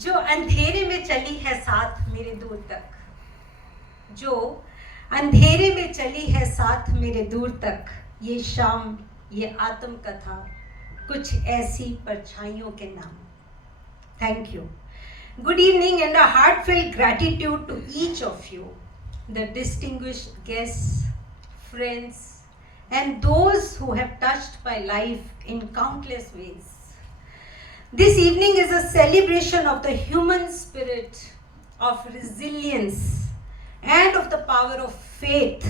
जो अंधेरे में चली है साथ मेरे दूर तक, जो अंधेरे में चली है साथ मेरे दूर तक, ये शाम, ये आत्म कथा, कुछ ऐसी परछाइयों के नाम. Thank you. Good evening and a heartfelt gratitude to each of you, the distinguished guests, friends, and those who have touched my life in countless ways. This evening is a celebration of the human spirit, of resilience, and of the power of faith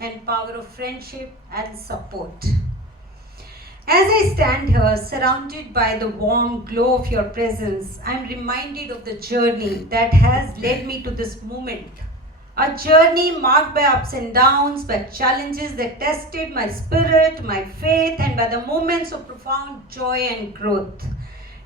and power of friendship and support. As I stand here, surrounded by the warm glow of your presence, I am reminded of the journey that has led me to this moment. A journey marked by ups and downs, by challenges that tested my spirit, my faith, and by the moments of profound joy and growth.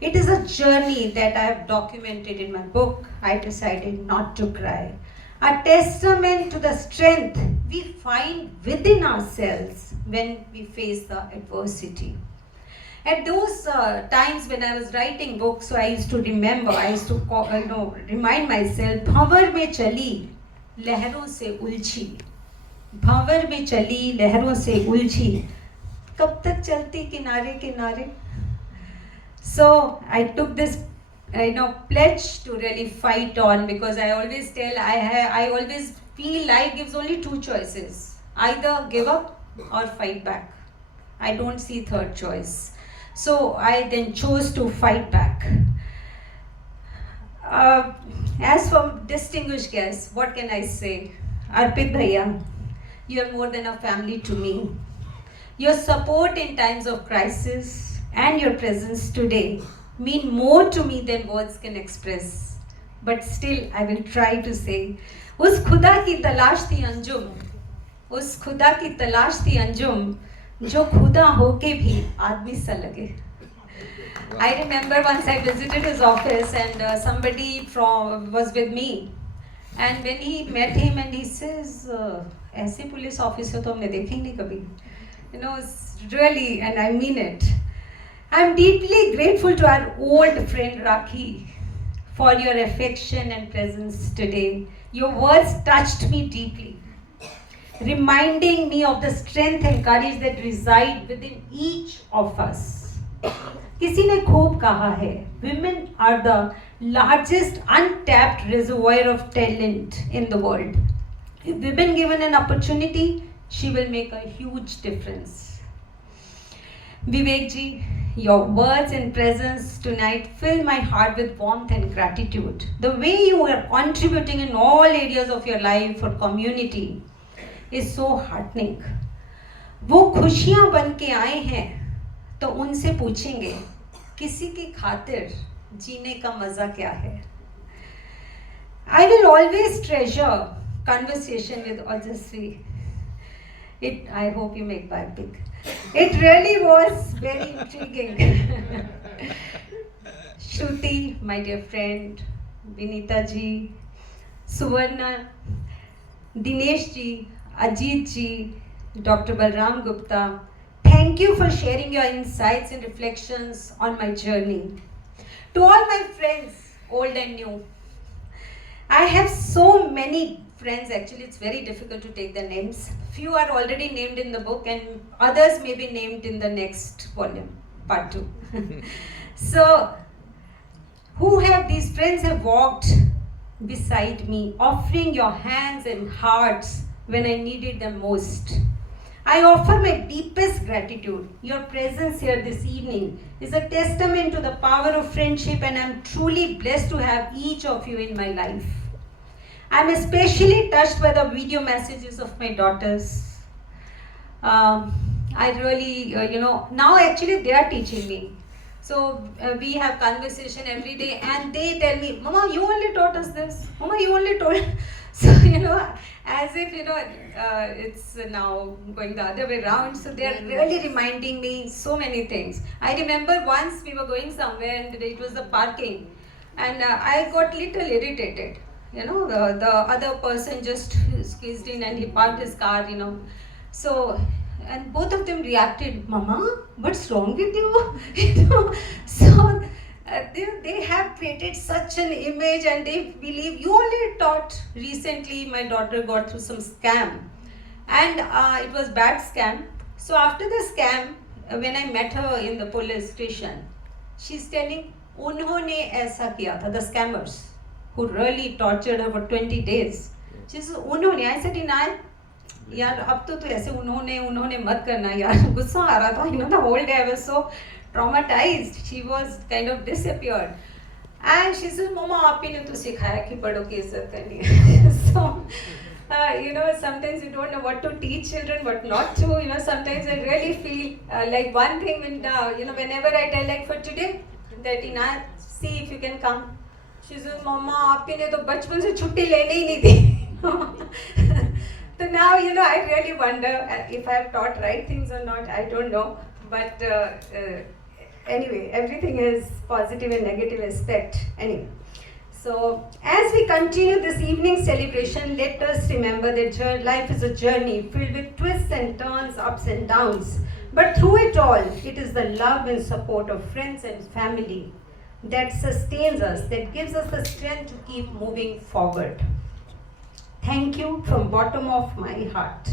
It is a journey that I have documented in my book, I Decided Not to Cry. A testament to the strength we find within ourselves when we face the adversity. At those times when I was writing books, so I used to remember, I used to remind myself, भंवर में चली लहरों से उलझी, भंवर में चली लहरों से उलझी, कब तक चलती किनारे किनारे. So I took this pledge to really fight on, because I always tell, I always feel life gives only two choices, either give up or fight back. I don't see third choice. So I then chose to fight back. As for distinguished guests, what can I say? Arpit Bhaiya, you are more than a family to me. Your support in times of crisis and your presence today mean more to me than words can express. But still, I will try to say, उस खुदा की तलाश थी अंजुम, उस खुदा की तलाश थी अंजुम, जो खुदा होके भी आदमी सा लगे. I remember once I visited his office and somebody was with me, and when he met him and he says, ऐसे पुलिस ऑफिसर तो हमने देखे ही नहीं कभी. It's really, and I mean it. I'm deeply grateful to our old friend Rakhi for your affection and presence today. Your words touched me deeply, reminding me of the strength and courage that reside within each of us. किसी ने खूब कहा है, women are the largest untapped reservoir of talent in the world. If women given an opportunity, she will make a huge difference. Vivek ji, your words and presence tonight fill my heart with warmth and gratitude. The way you are contributing in all areas of your life for community is so heartening. वो खुशियाँ बन के आए हैं, तो उनसे पूछेंगे, किसी की खातिर जीने का मज़ा क्या है? I will always treasure conversation with Ojasvi. I hope you make bad pick. It really was very intriguing. Shruti, my dear friend, Vinita ji, Suvarna, Dinesh ji, Ajit ji, Dr. Balram Gupta, thank you for sharing your insights and reflections on my journey. To all my friends, old and new, I have so many friends, actually it's very difficult to take their names. Few are already named in the book and others may be named in the next volume, part 2. So, these friends have walked beside me, offering your hands and hearts when I needed them most. I offer my deepest gratitude. Your presence here this evening is a testament to the power of friendship, and I'm truly blessed to have each of you in my life. I'm especially touched by the video messages of my daughters. I really, now actually they are teaching me. So we have conversation every day and they tell me, Mama, you only taught us this. Mama, you only told. So, as if, it's now going the other way around. So they are really reminding me so many things. I remember once we were going somewhere and it was the parking. And I got little irritated. The other person just squeezed in and he parked his car, So, and both of them reacted, Mama, what's wrong with you? So, they have created such an image and they believe. You only taught recently, my daughter got through some scam, and it was bad scam. So after the scam, when I met her in the police station, she's telling, unhone aisa kiya tha, the scammers who really tortured her for 20 days. She says, unhone. I said, Inayat, यार अब तो ऐसे उन्होंने मत करना यार, गुस्सा आ रहा था, you know, the whole day I was so traumatized. She was kind of disappeared, and she says, mama आप ही ने तो सिखाया कि बड़ों की इज्जत करनी है. So you know, sometimes you don't know what to teach children, what not to. You know, sometimes I really feel like one thing when you know, whenever I tell, like for today, that Inayat, see if you can come. She says, mama आप ही ने तो बचपन से छुट्टी लेने ही नहीं दी. So now, you know, I really wonder if I have taught right things or not. I don't know. But anyway, everything is positive and negative aspect. Anyway, so as we continue this evening celebration, let us remember that life is a journey filled with twists and turns, ups and downs. But through it all, it is the love and support of friends and family that sustains us, that gives us the strength to keep moving forward. Thank you from bottom of my heart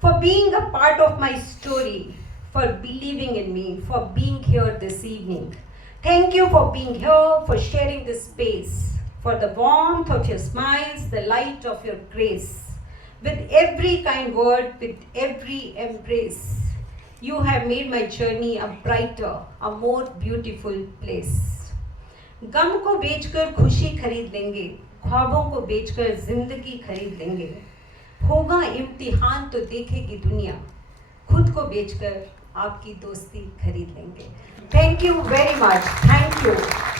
for being a part of my story, for believing in me, for being here this evening. Thank you for being here, for sharing this space, for the warmth of your smiles, the light of your grace. With every kind word, with every embrace, you have made my journey a brighter, a more beautiful place. गम को बेचकर खुशी खरीद लेंगे, ख्वाबों को बेचकर जिंदगी खरीद लेंगे. होगा इम्तिहान तो देखेगी दुनिया, खुद को बेचकर आपकी दोस्ती खरीद लेंगे. Thank you very much. Thank you.